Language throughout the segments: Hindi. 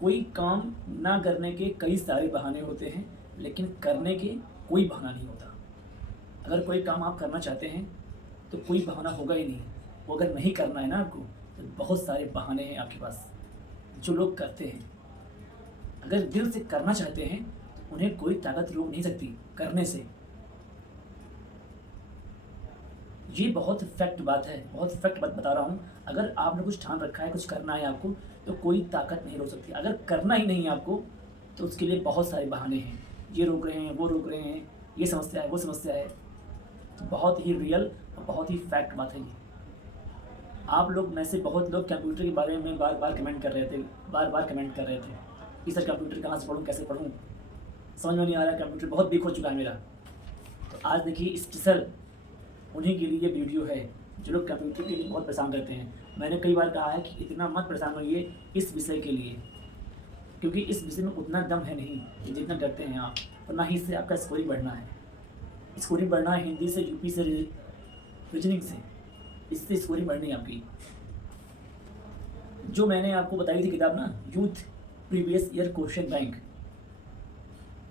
कोई काम ना करने के कई सारे बहाने होते हैं, लेकिन करने के कोई बहाना नहीं होता। अगर कोई काम आप करना चाहते हैं, तो कोई बहाना होगा ही नहीं। वो अगर नहीं करना है ना आपको, तो बहुत सारे बहाने हैं आपके पास, जो लोग करते हैं। अगर दिल से करना चाहते हैं, तो उन्हें कोई ताकत रोक नहीं सकती करने से। ये बहुत फैक्ट बात है, बहुत फैक्ट बात बता रहा हूँ। अगर आपने कुछ ठान रखा है, कुछ करना है आपको, तो कोई ताकत नहीं रोक सकती। अगर करना ही नहीं है आपको, तो उसके लिए बहुत सारे बहाने हैं। ये रोक रहे हैं, वो रोक रहे हैं, ये समस्या है, वो समस्या है। बहुत ही रियल और बहुत ही फैक्ट बात है ये। आप लोग में से बहुत लोग कंप्यूटर के बारे में बार-बार कमेंट कर रहे थे, बार-बार कमेंट कर रहे थे कि सर कंप्यूटर कहाँ से पढ़ूँ, कैसे पढ़ूँ? समझ में नहीं आ रहा है, कंप्यूटर बहुत वीक हो चुका है मेरा। तो आज देखिए स्पेशल उन्हीं के लिए ये वीडियो है, जो लोग कंप्यूटर के लिए बहुत परेशान रहते हैं। मैंने कई बार कहा है कि इतना मत परेशान होइए इस विषय के लिए, क्योंकि इस विषय में उतना दम है नहीं कि जितना डरते हैं आप, और ना ही इससे आपका स्कोरिंग बढ़ना है। स्कोरिंग बढ़ना है हिंदी से, यूपी से, रीजनिंग से, इससे स्कोरिंग बढ़नी है आपकी। जो मैंने आपको बताई थी किताब ना, youth previous year question bank,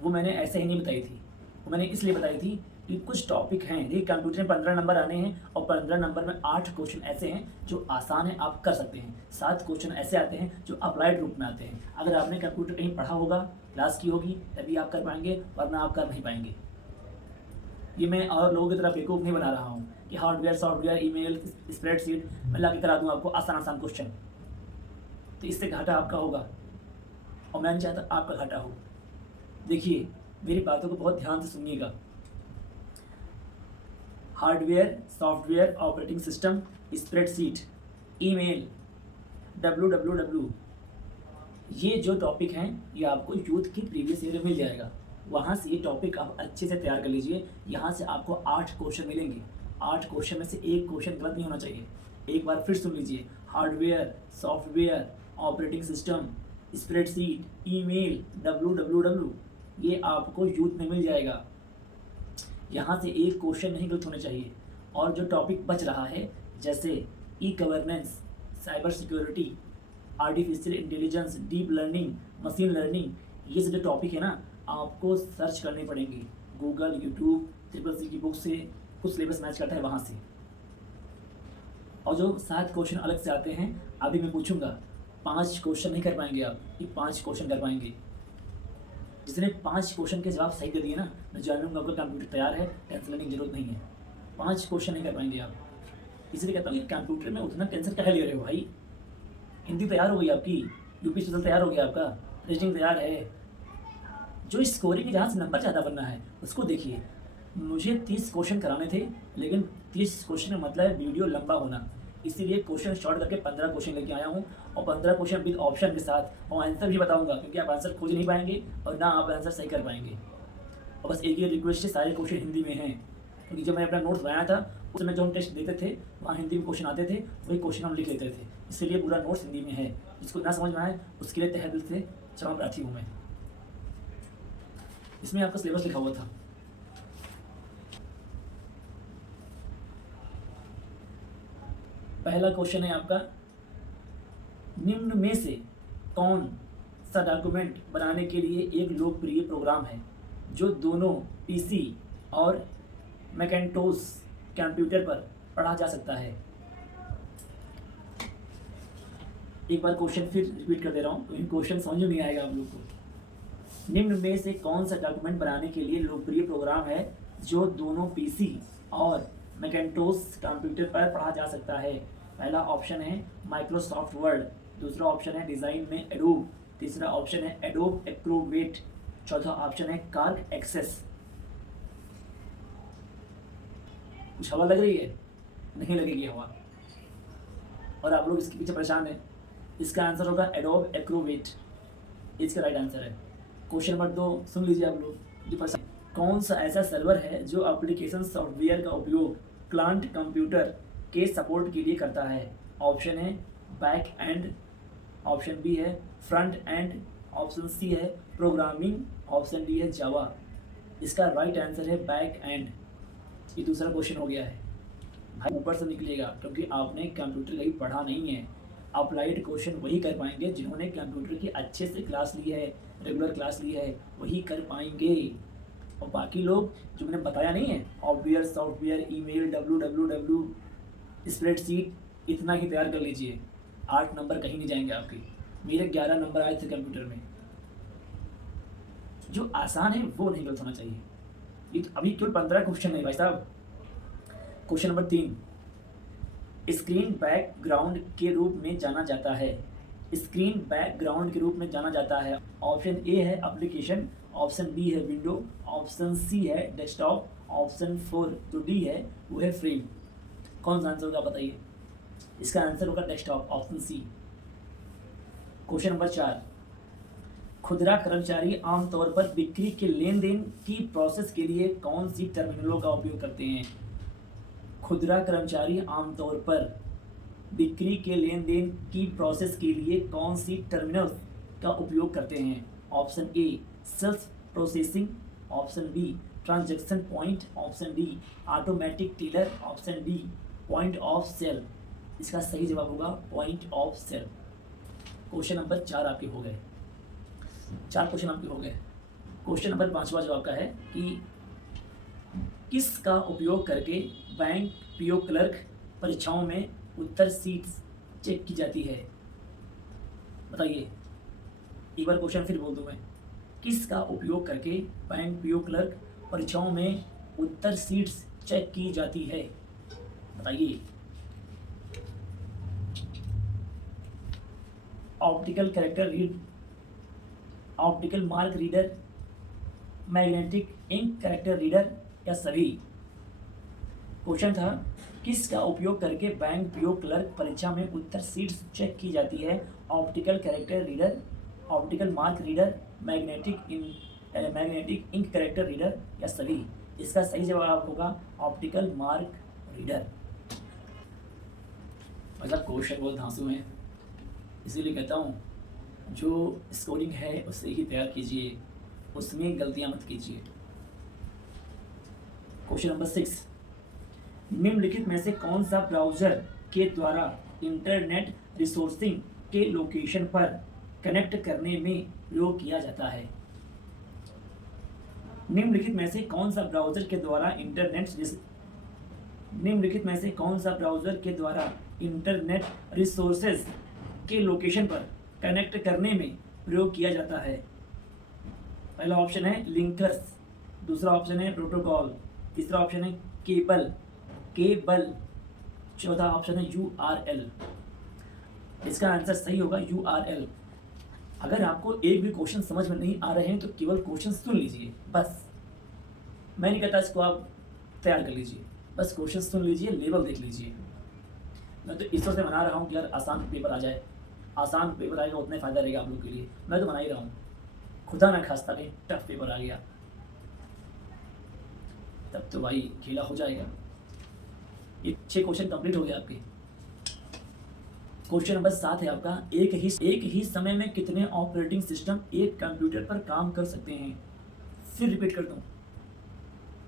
वो मैंने ऐसे ही नहीं बताई थी। वो मैंने इसलिए बताई थी कि कुछ टॉपिक हैं, देखिए कंप्यूटर में 15 नंबर आने हैं, और 15 नंबर में 8 क्वेश्चन ऐसे हैं जो आसान है, आप कर सकते हैं। 7 क्वेश्चन ऐसे आते हैं जो अप्लाइड रूप में आते हैं। अगर आपने कंप्यूटर कहीं पढ़ा होगा, क्लास की होगी, तभी आप कर पाएंगे, वरना आप कर नहीं पाएंगे। ये मैं और लोगों की तरह बेवकूफ़ नहीं बना रहा हूँ कि हार्डवेयर, सॉफ्टवेयर, ईमेल, स्प्रेडशीट मैं ला के करा दूँ आपको आसान आसान क्वेश्चन। तो इससे घाटा आपका होगा, और मैं नहीं चाहता आपका घाटा हो। देखिए, मेरी बातों को बहुत ध्यान से सुनिएगा। Hardware, software, operating system, spreadsheet, email, W, ये जो टॉपिक हैं, ये आपको यूथ की प्रीवियस ईयर में मिल जाएगा। वहाँ से ये टॉपिक आप अच्छे से तैयार कर लीजिए। यहाँ से आपको 8 क्वेश्चन मिलेंगे। 8 क्वेश्चन में से 1 क्वेश्चन गलत नहीं होना चाहिए। एक बार फिर सुन लीजिए, hardware, software, operating system, spreadsheet, email, W, ये आपको यूथ में मिल जाएगा। यहाँ से 1 क्वेश्चन नहीं गलत होने चाहिए। और जो टॉपिक बच रहा है, जैसे e governance, cyber security, artificial intelligence, deep learning, machine learning, ये सब जो टॉपिक है ना, आपको सर्च करने पड़ेंगे गूगल, यूट्यूब, ट्रिपल सी की बुक से, कुछ सिलेबस मैच करता है वहाँ से। और जो 7 क्वेश्चन अलग से आते हैं, अभी मैं पूछूंगा। 5 क्वेश्चन नहीं कर पाएंगे आप, ये 5 क्वेश्चन कर पाएंगे। जिसने 5 क्वेश्चन के जवाब सही दे दिए ना, मैं जान लूँगा आपका कंप्यूटर तैयार है, टेंशन लेने की जरूरत नहीं है। 5 क्वेश्चन नहीं कर पाएंगे आप। इसलिए कहता हूँ कि कंप्यूटर में उतना टेंशन काहे ले रहे हो भाई। हिंदी तैयार हो गई आपकी, यूपी स्पेशल तैयार हो गया आपका, रीजनिंग तैयार है। जो स्कोरिंग जहाँ से नंबर ज़्यादा बनना है उसको देखिए। मुझे 30 क्वेश्चन कराने थे, लेकिन 30 क्वेश्चन का मतलब है वीडियो लंबा होना, इसीलिए क्वेश्चन शॉर्ट करके 15 क्वेश्चन लेके आया हूँ। और 15 क्वेश्चन विद ऑप्शन के साथ, और आंसर भी बताऊंगा, क्योंकि आप आंसर खोज नहीं पाएंगे और ना आप आंसर सही कर पाएंगे। और बस एक ही रिक्वेस्ट है, सारे क्वेश्चन हिंदी में हैं, क्योंकि जब मैं अपना नोट्स बनाया था उस समय जो हम टेस्ट देते थे, वहाँ हिंदी में क्वेश्चन आते थे, वही क्वेश्चन हम लिख लेते थे। इसीलिए पूरा नोट्स हिंदी में है। जिसको ना समझ में आए उसके लिए तहे दिल से क्षमा प्रार्थी हूँ मैं। इसमें आपका सिलेबस लिखा हुआ था। पहला क्वेश्चन है आपका, निम्न में से कौन सा डॉक्यूमेंट बनाने के लिए एक लोकप्रिय प्रोग्राम है जो दोनों पीसी और मैकिन्टोश कंप्यूटर पर पढ़ा जा सकता है। एक बार क्वेश्चन फिर रिपीट कर दे रहा हूँ, क्योंकि क्वेश्चन समझ में नहीं आएगा आप लोग को। निम्न में से कौन सा डॉक्यूमेंट बनाने के लिए लोकप्रिय प्रोग्राम है जो दोनों पीसी और मैकिन्टोश कंप्यूटर पर पढ़ा जा सकता है। पहला ऑप्शन है माइक्रोसॉफ्ट वर्ड, दूसरा ऑप्शन है डिज़ाइन में एडोब, तीसरा ऑप्शन है एडोब एक्रोबेट, चौथा ऑप्शन है कार्क एक्सेस। कुछ हवा लग रही है? नहीं लगेगी हवा, और आप लोग इसके पीछे परेशान हैं। इसका आंसर होगा एडोब एक्रोबेट, इसका राइट आंसर है। क्वेश्चन नंबर 2 सुन लीजिए आप लोग, ये परेशान। कौन सा ऐसा सर्वर है जो एप्लीकेशन सॉफ्टवेयर का उपयोग क्लाइंट कंप्यूटर के सपोर्ट के लिए करता है। ऑप्शन है बैक एंड, ऑप्शन बी है फ्रंट एंड, ऑप्शन सी है प्रोग्रामिंग, ऑप्शन डी है जावा। इसका राइट आंसर है बैक एंड। ये दूसरा क्वेश्चन हो गया है भाई, ऊपर से निकलेगा, क्योंकि आपने कंप्यूटर कहीं पढ़ा नहीं है। अप्लाइड क्वेश्चन वही कर पाएंगे जिन्होंने कंप्यूटर की अच्छे से क्लास ली है, रेगुलर क्लास ली है, वही कर पाएंगे। और बाकी लोग जो मैंने बताया नहीं है, ऑब्वियर, सॉफ्टवेयर, ईमेल, www, स्प्रेडशीट, इतना ही तैयार कर लीजिए, 8 नंबर कहीं नहीं जाएंगे आपके। मेरे 11 नंबर आए थे कंप्यूटर में। जो आसान है वो नहीं गलत होना चाहिए। ये तो अभी केवल 15 क्वेश्चन है भाई साहब। क्वेश्चन नंबर 3, स्क्रीन बैकग्राउंड के रूप में जाना जाता है। स्क्रीन बैकग्राउंड के रूप में जाना जाता है। ऑप्शन ए है एप्लीकेशन, ऑप्शन बी है विंडो, ऑप्शन सी है डेस्कटॉप, ऑप्शन 4 जो डी है वो है फ्रेम। कौन सा आंसर होगा बताइए? इसका आंसर होगा desktop, option C. Question number 4, खुदरा कर्मचारी आमतौर पर बिक्री के लेन देन की प्रोसेस के लिए कौन सी टर्मिनलों का उपयोग करते हैं? खुदरा कर्मचारी आमतौर पर बिक्री के लेन देन की प्रोसेस के लिए कौन सी टर्मिनल का उपयोग करते हैं? Option A self processing, option B transaction point, option D automatic teller, option D point of sale. इसका सही जवाब होगा point of sale. Question number 4 आपके हो गए। 4 क्वेश्चन आपके हो गए। क्वेश्चन नंबर 5वां जो आपका है कि किसका उपयोग करके बैंक पीओ क्लर्क परीक्षाओं में उत्तर सीट्स चेक की जाती है? बताइए, एक बार क्वेश्चन फिर बोल दूं मैं। किसका उपयोग करके बैंक पीओ क्लर्क परीक्षाओं में उत्तर सीट्स चेक की जाती है? बताइए। Optical character read, optical mark reader, magnetic ink character reader या सभी? क्वेश्चन था किसका उपयोग करके बैंक पीओ क्लर्क परीक्षा में उत्तर सीट्स चेक की जाती है? Optical character reader, optical mark reader, magnetic ink character reader या सभी? इसका सही जवाब होगा ऑप्टिकल मार्क रीडर। मतलब क्वेश्चन बहुत धांसू हैं, इसीलिए कहता हूँ जो स्कोरिंग है उससे ही तैयार कीजिए, उसमें गलतियाँ मत कीजिए। क्वेश्चन नंबर 6, निम्नलिखित में से कौन सा ब्राउज़र के द्वारा इंटरनेट रिसोर्सिंग के लोकेशन पर कनेक्ट करने में प्रयोग किया जाता है? निम्नलिखित में से कौन सा ब्राउज़र के द्वारा इंटरनेट रिसोर्सेज के लोकेशन पर कनेक्ट करने में प्रयोग किया जाता है? पहला ऑप्शन है लिंकर्स, दूसरा ऑप्शन है प्रोटोकॉल, तीसरा ऑप्शन है केबल, चौथा ऑप्शन है URL। इसका आंसर सही होगा URL। अगर आपको एक भी क्वेश्चन समझ में नहीं आ रहे हैं तो केवल क्वेश्चन सुन लीजिए बस। मैं नहीं कहता इसको आप तैयार कर लीजिए, बस क्वेश्चन सुन लीजिए, लेवल देख लीजिए। मैं तो ईश्वर से मना रहा हूँ कि यार आसान पेपर आ जाए, आसान पेपर आएगा उतना ही फ़ायदा रहेगा आप लोग के लिए। मैं तो मना ही रहा हूँ, खुदा ना खास्ता कहीं टफ पेपर आ गया तब तो भाई खेला हो जाएगा। ये 6 क्वेश्चन कंप्लीट हो गए आपके। क्वेश्चन नंबर 7 है आपका, एक ही समय में कितने ऑपरेटिंग सिस्टम एक कंप्यूटर पर काम कर सकते हैं? फिर रिपीट कर दूँ,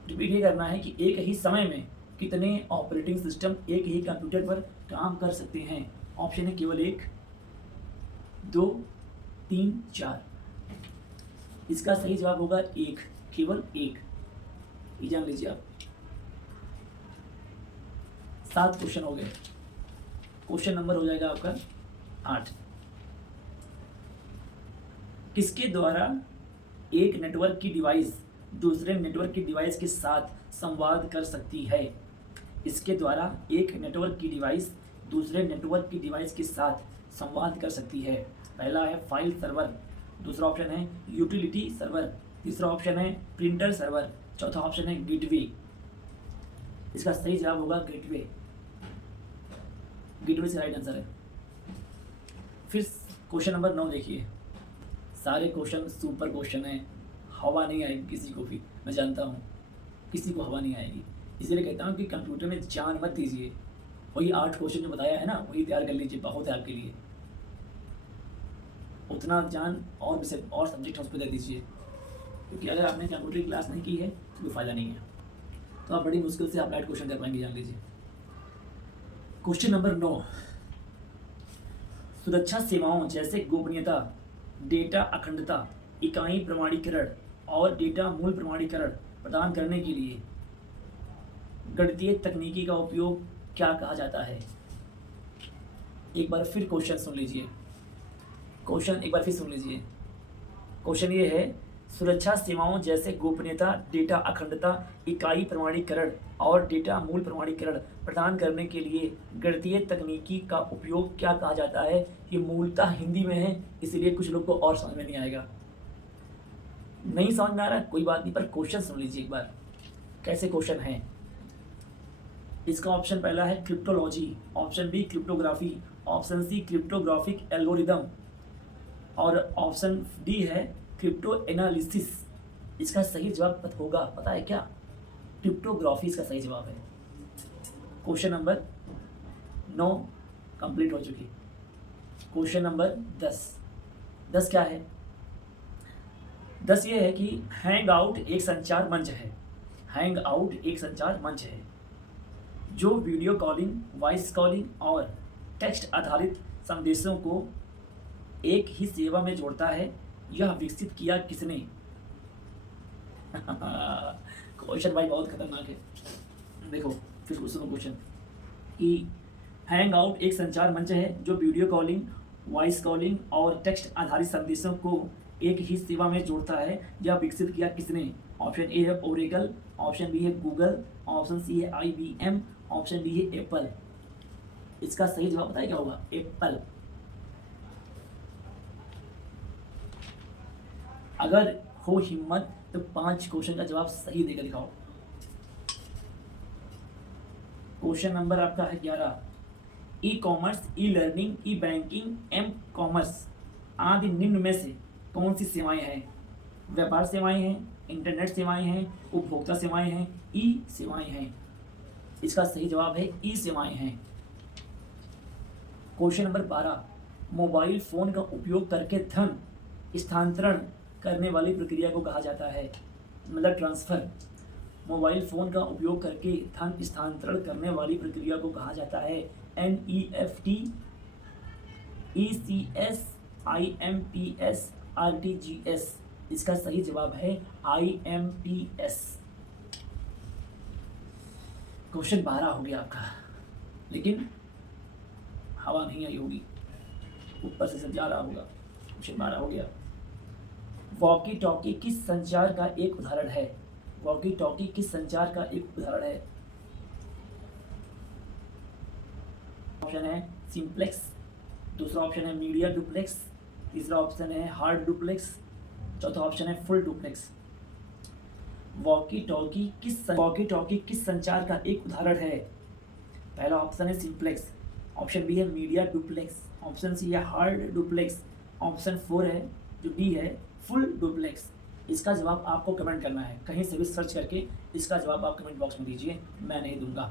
रिपीट ये करना है कि एक ही समय में कितने ऑपरेटिंग सिस्टम एक ही कंप्यूटर पर काम कर सकते हैं? ऑप्शन है केवल 1, 2, 3, 4। इसका सही जवाब होगा 1, केवल 1। ये जान लीजिए आप। 7 क्वेश्चन हो गए। क्वेश्चन नंबर हो जाएगा आपका 8। किसके द्वारा एक नेटवर्क की डिवाइस दूसरे नेटवर्क की डिवाइस के साथ संवाद कर सकती है? इसके द्वारा एक नेटवर्क की डिवाइस दूसरे नेटवर्क की डिवाइस के साथ संवाद कर सकती है। पहला है फाइल सर्वर, दूसरा ऑप्शन है यूटिलिटी सर्वर, तीसरा ऑप्शन है प्रिंटर सर्वर, चौथा ऑप्शन है गेटवे। इसका सही जवाब होगा गेटवे। गेटवे से राइट आंसर है। फिर क्वेश्चन नंबर 9 देखिए। सारे क्वेश्चन सुपर क्वेश्चन हैं, हवा नहीं आएगी किसी को भी, मैं जानता हूँ किसी को हवा नहीं आएगी। इसलिए कहता हूँ कि कंप्यूटर में जान मत दीजिए, वही 8 क्वेश्चन जो बताया है ना वही तैयार कर लीजिए, बहुत है आपके लिए। उतना जान और सब्जेक्ट उस पर दे दीजिए, क्योंकि अगर आपने कंप्यूटर की क्लास नहीं की है तो कोई फ़ायदा नहीं है, तो आप बड़ी मुश्किल से अप्लाइड क्वेश्चन कर पाएंगे, जान लीजिए। क्वेश्चन नंबर 9, सुरक्षा सेवाओं जैसे गोपनीयता, डेटा अखंडता, इकाई प्रमाणीकरण और डेटा मूल प्रमाणीकरण प्रदान करने के लिए गणितीय तकनीकी का उपयोग क्या कहा जाता है? एक बार फिर क्वेश्चन सुन लीजिए। क्वेश्चन एक बार फिर सुन लीजिए। क्वेश्चन ये है, सुरक्षा सेवाओं जैसे गोपनीयता, डेटा अखंडता, इकाई प्रमाणीकरण और डेटा मूल प्रमाणीकरण प्रदान करने के लिए गणितीय तकनीकी का उपयोग क्या कहा जाता है? ये मूलतः हिंदी में है, इसलिए कुछ लोग को और समझ में नहीं आएगा। नहीं समझ में आ रहा है कोई बात नहीं, पर क्वेश्चन सुन लीजिए एक बार। कैसे क्वेश्चन है? इसका ऑप्शन पहला है cryptology, option B cryptography, option C cryptographic algorithm और ऑप्शन डी है क्रिप्टो एनालिसिस। इसका सही जवाब होगा पता है क्या? क्रिप्टोग्राफी इसका सही जवाब है। क्वेश्चन नंबर 9 कंप्लीट हो चुकी। क्वेश्चन नंबर 10 क्या है? 10 ये है कि हैंग आउट एक संचार मंच है। हैंग आउट एक संचार मंच है जो वीडियो कॉलिंग, वॉइस कॉलिंग और टेक्स्ट आधारित संदेशों को एक ही सेवा में जोड़ता है। यह विकसित किया किसने? क्वेश्चन भाई बहुत खतरनाक है। देखो फिर सुनो क्वेश्चन कि हैंग आउट एक संचार मंच है जो वीडियो कॉलिंग, वॉइस कॉलिंग और टेक्स्ट आधारित संदेशों को एक ही सेवा में जोड़ता है। यह विकसित किया किसने? ऑप्शन ए है ओरेकल, ऑप्शन बी है गूगल, ऑप्शन सी है IBM, ऑप्शन डी है एप्पल। इसका सही जवाब बताया क्या होगा? एप्पल। अगर हो हिम्मत तो 5 क्वेश्चन का जवाब सही देकर दिखाओ। क्वेश्चन नंबर आपका है 11। ई कॉमर्स, ई लर्निंग, ई बैंकिंग, एम कॉमर्स आदि निम्न में से कौन सी सेवाएं हैं? व्यापार सेवाएं हैं, इंटरनेट सेवाएं हैं, उपभोक्ता सेवाएं हैं, ई सेवाएं हैं। इसका सही जवाब है ई सेवाएं हैं। Question number 12। मोबाइल फोन का उपयोग करके धन स्थानांतरण करने वाली प्रक्रिया को कहा जाता है? मतलब ट्रांसफर। मोबाइल फोन का उपयोग करके धन स्थानांतरण करने वाली प्रक्रिया को कहा जाता है NEFT, ECS, IMPS, RTGS। इसका सही जवाब है IMPS। क्वेश्चन 12 हो गया आपका, लेकिन हवा नहीं आई होगी, ऊपर से सब जा रहा होगा। क्वेश्चन 12 हो गया। वॉकी टॉकी किस संचार का एक उदाहरण है? वॉकी टॉकी किस संचार का एक उदाहरण है? ऑप्शन है सिंप्लेक्स, दूसरा ऑप्शन है मीडिया डुप्लेक्स, तीसरा ऑप्शन है हार्ड डुप्लेक्स, चौथा ऑप्शन है फुल डुप्लेक्स। वॉकी टॉकी किस संचार का एक उदाहरण है? पहला ऑप्शन है सिंप्लेक्स, ऑप्शन बी है मीडिया डुप्लेक्स, ऑप्शन सी है हार्ड डुप्लेक्स, ऑप्शन 4 है जो डी है फुल डुप्लेक्स। इसका जवाब आपको कमेंट करना है, कहीं से भी सर्च करके इसका जवाब आप कमेंट बॉक्स में दीजिए, मैं नहीं दूंगा।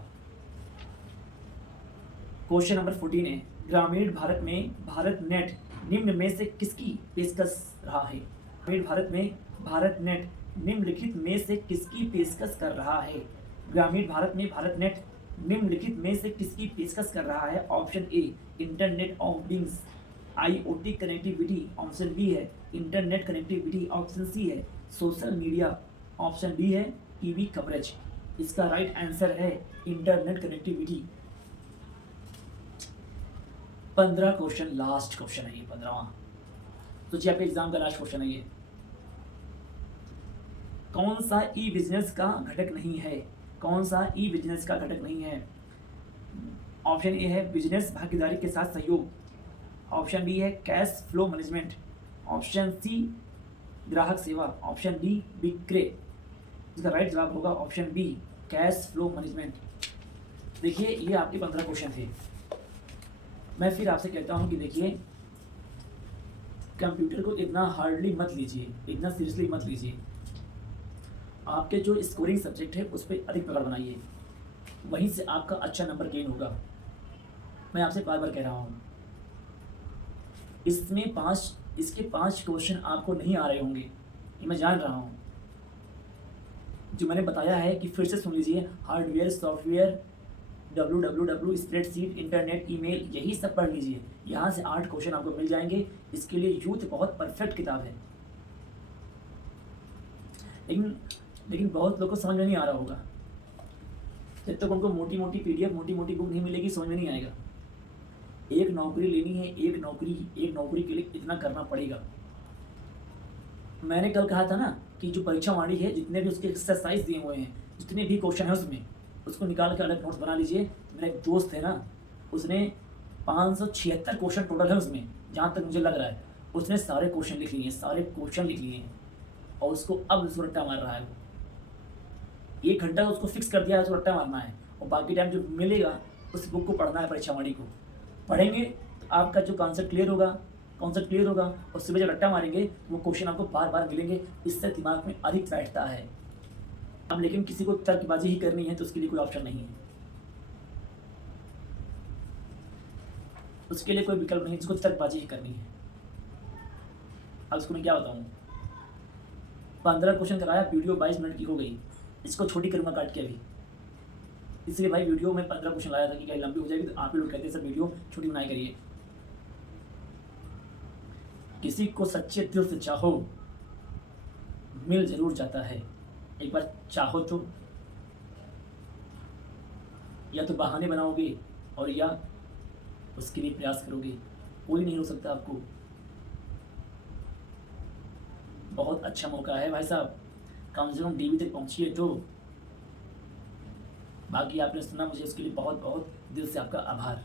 क्वेश्चन नंबर 14 है, ग्रामीण भारत में भारत नेट निम्न में से किसकी पेशकश रहा है? ग्रामीण भारत में भारत नेट निम्नलिखित में से किसकी पेशकश कर रहा है? ग्रामीण भारत में भारत नेट निम्नलिखित में से किसकी पेशकश कर रहा है? Option A internet of things, IoT connectivity, option B है इंटरनेट कनेक्टिविटी, ऑप्शन सी है सोशल मीडिया, ऑप्शन डी है टीवी कवरेज। इसका राइट आंसर है internet connectivity. 15 question, last question है ये 15वां। तो जी आपके एग्जाम का लास्ट क्वेश्चन है ये। कौन सा ई बिजनेस का घटक नहीं है? कौन सा ई बिजनेस का घटक नहीं है? ऑप्शन ए है बिजनेस भागीदारी के साथ सहयोग, ऑप्शन बी है cash flow management, option C ग्राहक सेवा, ऑप्शन डी विक्रय। इसका राइट जवाब होगा option B cash flow management. देखिए ये आपके 15 क्वेश्चन थे। मैं फिर आपसे कहता हूँ कि देखिए कंप्यूटर को इतना हार्डली मत लीजिए, इतना सीरियसली मत लीजिए। आपके जो स्कोरिंग सब्जेक्ट है उस पर अधिक पकड़ बनाइए, वहीं से आपका अच्छा नंबर गेन होगा। मैं आपसे बार बार कह रहा हूँ, इसके 5 क्वेश्चन आपको नहीं आ रहे होंगे, ये मैं जान रहा हूँ। जो मैंने बताया है कि फिर से सुन लीजिए, hardware, software, www spreadsheet internet email यही सब पढ़ लीजिए। यहाँ से 8 क्वेश्चन आपको मिल जाएंगे। इसके लिए यूथ बहुत परफेक्ट किताब है। लेकिन लेकिन बहुत लोगों को समझ में नहीं आ रहा होगा। जब तक उनको मोटी मोटी PDF मोटी मोटी बुक नहीं मिलेगी समझ में नहीं आएगा। एक नौकरी लेनी है, एक नौकरी के लिए इतना करना पड़ेगा। मैंने कल कहा था ना कि जो परीक्षा वाणी है, जितने भी उसके एक्सरसाइज दिए हुए हैं, जितने भी क्वेश्चन है उसमें, उसको निकाल के अलग नोट्स बना लीजिए। मेरा एक दोस्त है ना, उसने 576 क्वेश्चन टोटल है उसमें, जहाँ तक मुझे लग रहा है उसने सारे क्वेश्चन लिख लिए हैं, सारे क्वेश्चन लिख लिए हैं। और उसको अब उसको रट्टा मार रहा है। वो 1 घंटा उसको फिक्स कर दिया है, उसको रट्टा मारना है। और बाकी टाइम जो मिलेगा उस बुक को पढ़ना है। परीक्षा वाणी को पढ़ेंगे तो आपका जो कॉन्सेप्ट क्लियर होगा और सुबह जब रट्टा मारेंगे वो क्वेश्चन आपको बार बार मिलेंगे। इससे दिमाग में अधिक बैठता है। अब लेकिन किसी को तर्कबाजी ही करनी है तो उसके लिए कोई ऑप्शन नहीं है, उसके लिए कोई विकल्प नहीं, जिसको तर्कबाजी ही करनी है। अब उसको मैं क्या बताऊँ। 15 क्वेश्चन कराया, वीडियो 22 मिनट की हो गई। इसको छोटी करूँगा काट के अभी। इसलिए भाई वीडियो में 15 क्वेश्चन लाया था कि क्या लंबी हो जाएगी, तो आप ही लोग कहते हैं सर वीडियो छोटी बनाई करिए। किसी को सच्चे दिल से चाहो मिल जरूर जाता है। एक बार चाहो तो, या तो बहाने बनाओगे और या उसके लिए प्रयास करोगे। कोई नहीं रोक सकता आपको। बहुत अच्छा मौका है भाई साहब, कम से कम DB तक पहुंचिए। तो बाकी आपने सुना, मुझे उसके लिए बहुत बहुत दिल से आपका आभार।